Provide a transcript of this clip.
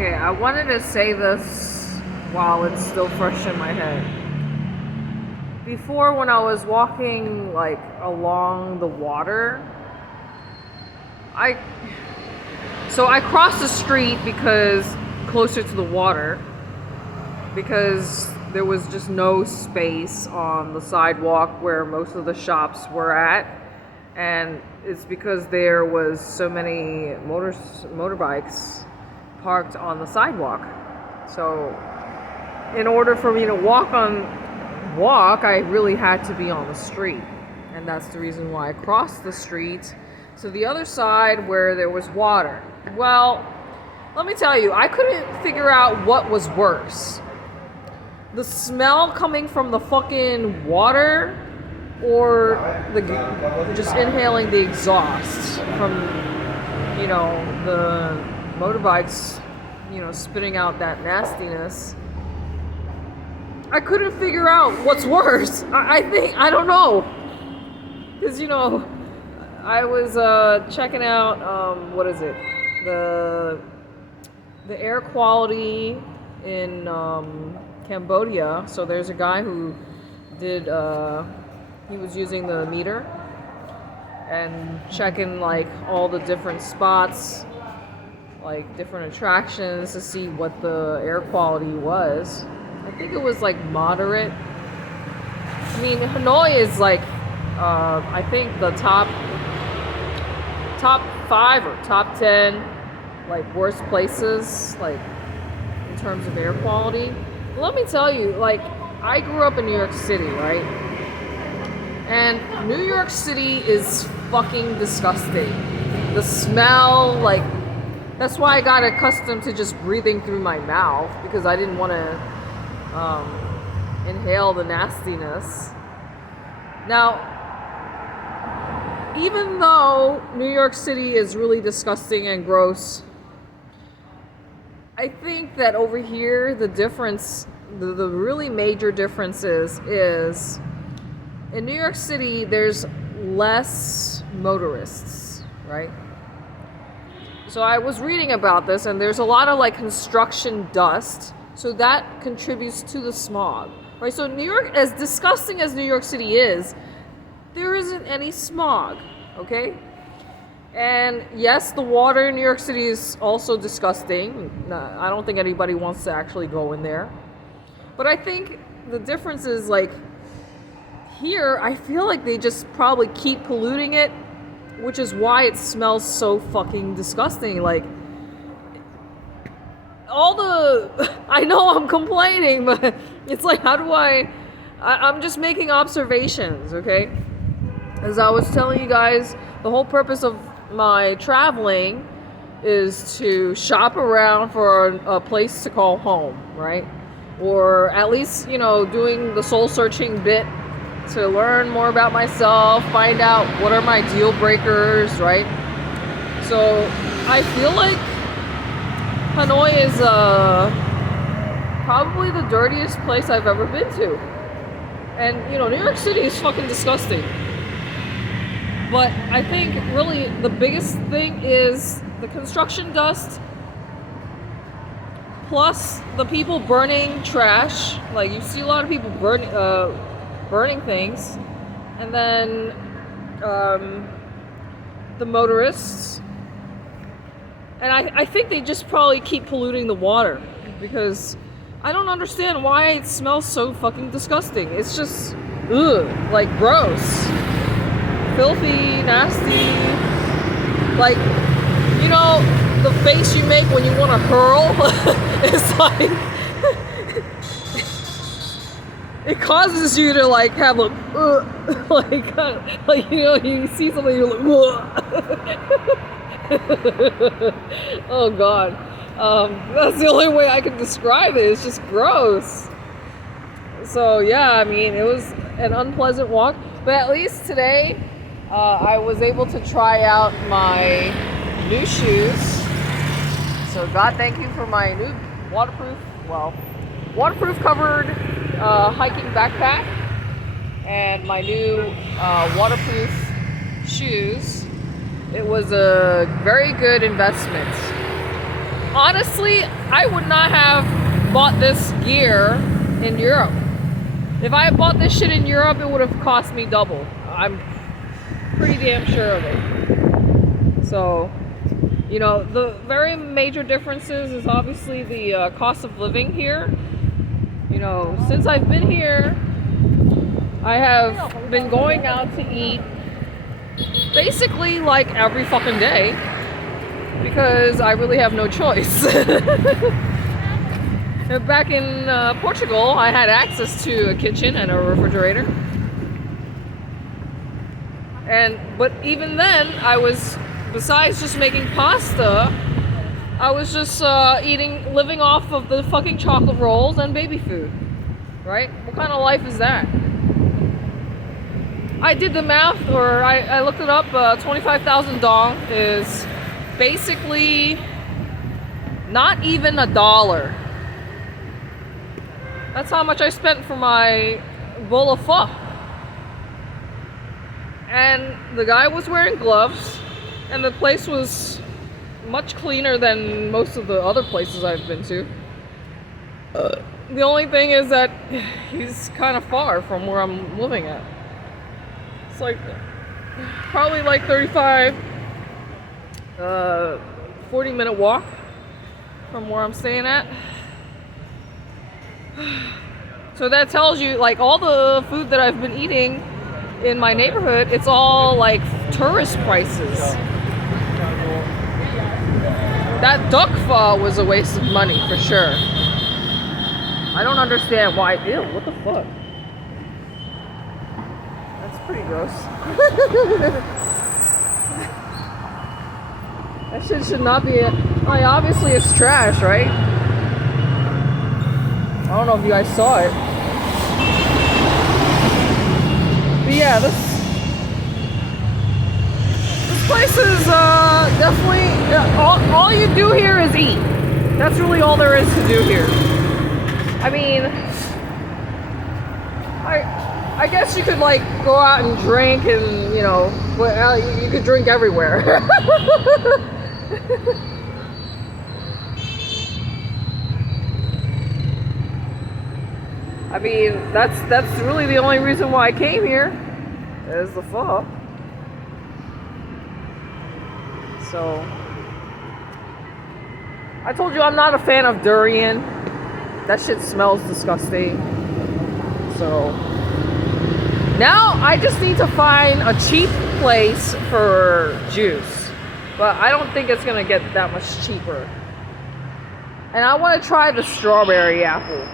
Okay, I wanted to say this while it's still fresh in my head. Before, when I was walking like along the water, I crossed the street because closer to the water, because there was just no space on the sidewalk where most of the shops were at, and it's because there was so many motorbikes parked on the sidewalk. So in order for me to walk, I really had to be on the street, and that's the reason why I crossed the street to the other side where there was water. Well, let me tell you, I couldn't figure out what was worse: the smell coming from the fucking water, or just inhaling the exhaust from, the motorbikes, spitting out that nastiness. I couldn't figure out what's worse. I don't know. Because, I was checking out, the air quality in Cambodia. So there's a guy who did, he was using the meter and checking like all the different spots, like different attractions, to see what the air quality was. I think it was like moderate. I mean, Hanoi is like, I think the top 5 or top 10 like worst places, like in terms of air quality. But let me tell you, like, I grew up in New York City, right? And New York City is fucking disgusting. The smell, like, that's why I got accustomed to just breathing through my mouth, because I didn't want to inhale the nastiness. Now, even though New York City is really disgusting and gross, I think that over here the difference, the really major difference is in New York City there's less motorists, right? So I was reading about this, and there's a lot of like construction dust, so that contributes to the smog, right? So New York, as disgusting as New York City is, there isn't any smog, okay? And yes, the water in New York City is also disgusting. I don't think anybody wants to actually go in there. But I think the difference is, like, here, I feel like they just probably keep polluting it, which is why it smells so fucking disgusting. Like, I know I'm complaining, but it's like, how do I'm just making observations, okay? As I was telling you guys, the whole purpose of my traveling is to shop around for a place to call home, right? Or at least, doing the soul searching bit to learn more about myself, find out what are my deal breakers, right? So I feel like Hanoi is probably the dirtiest place I've ever been to. And, New York City is fucking disgusting. But I think really the biggest thing is the construction dust, plus the people burning trash. Like, you see a lot of people burning things. And then the motorists. And I think they just probably keep polluting the water, because I don't understand why it smells so fucking disgusting. It's just, like, gross. Filthy, nasty. Like, the face you make when you want to hurl. It's like, it causes you to like have a like you see something, you're like, oh god. That's the only way I can describe it. It's just gross. So yeah, I mean, it was an unpleasant walk, but at least today I was able to try out my new shoes. So God, thank you for my new waterproof covered hiking backpack and my new waterproof shoes. It was a very good investment. honestly, I would not have bought this gear in Europe. If I had bought this shit in Europe, it would have cost me double. I'm pretty damn sure of it. So, you know, the very major differences is obviously the cost of living here. You know, since I've been here, I have been going out to eat basically like every fucking day because I really have no choice. Back in Portugal, I had access to a kitchen and a refrigerator. But even then, I was, besides just making pasta, I was just living off of the fucking chocolate rolls and baby food, right? What kind of life is that? I did the math, or I looked it up. 25,000 dong is basically not even $1. That's how much I spent for my bowl of pho. And the guy was wearing gloves, and the place was much cleaner than most of the other places I've been to. The only thing is that he's kind of far from where I'm living at. It's like probably like 40-minute walk from where I'm staying at. So that tells you, like, all the food that I've been eating in my neighborhood, it's all like tourist prices. That duck pho was a waste of money for sure. I don't understand why. Ew, what the fuck? That's pretty gross. That shit should not be. Like, obviously it's trash, right? I don't know if you guys saw it. But yeah, this place is definitely, all you do here is eat. That's really all there is to do here. I mean, I guess you could like go out and drink, and you know, well, you could drink everywhere. I mean, that's really the only reason why I came here, is the pho. So, I told you I'm not a fan of durian. That shit smells disgusting. So, now I just need to find a cheap place for juice. But I don't think it's gonna get that much cheaper. And I want to try the strawberry apple.